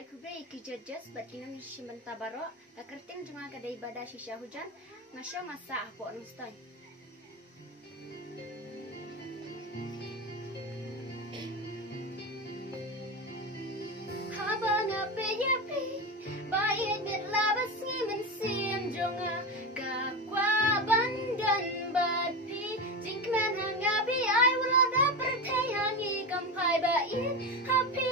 ai kubre ikijadjas batinam shimanta baro takertin junga kadai Badashisha Hoojon ngasyo masa apo Nongstoin. Habang ape yapi bayit bit labas ngimen sim junga kakwa bandan bati jingkman hangapi ai wala dapat hangi kampai bayit happy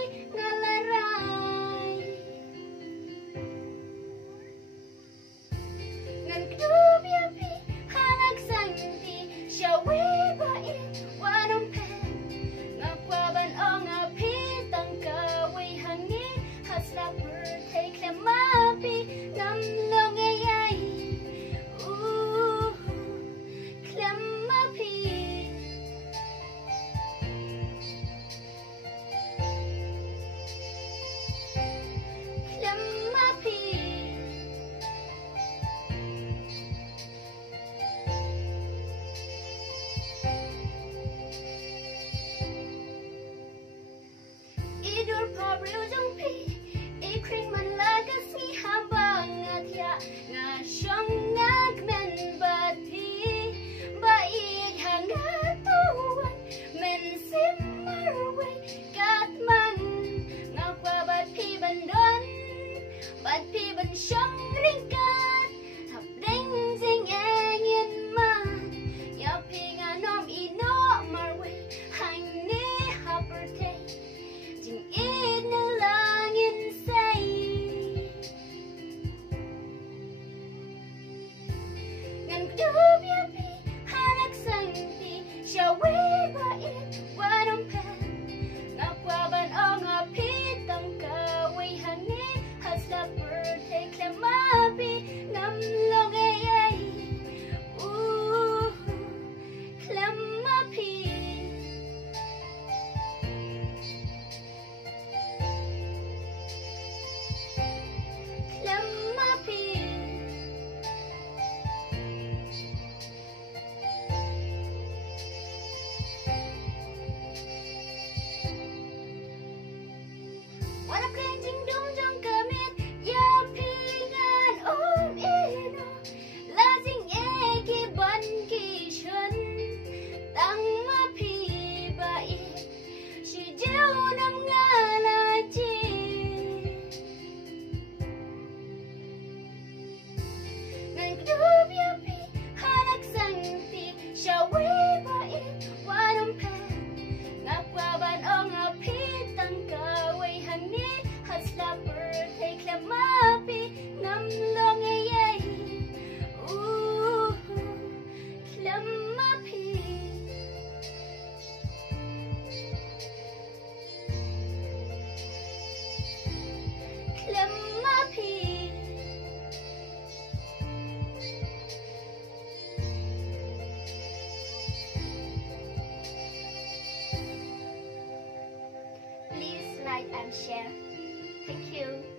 and share. Thank you.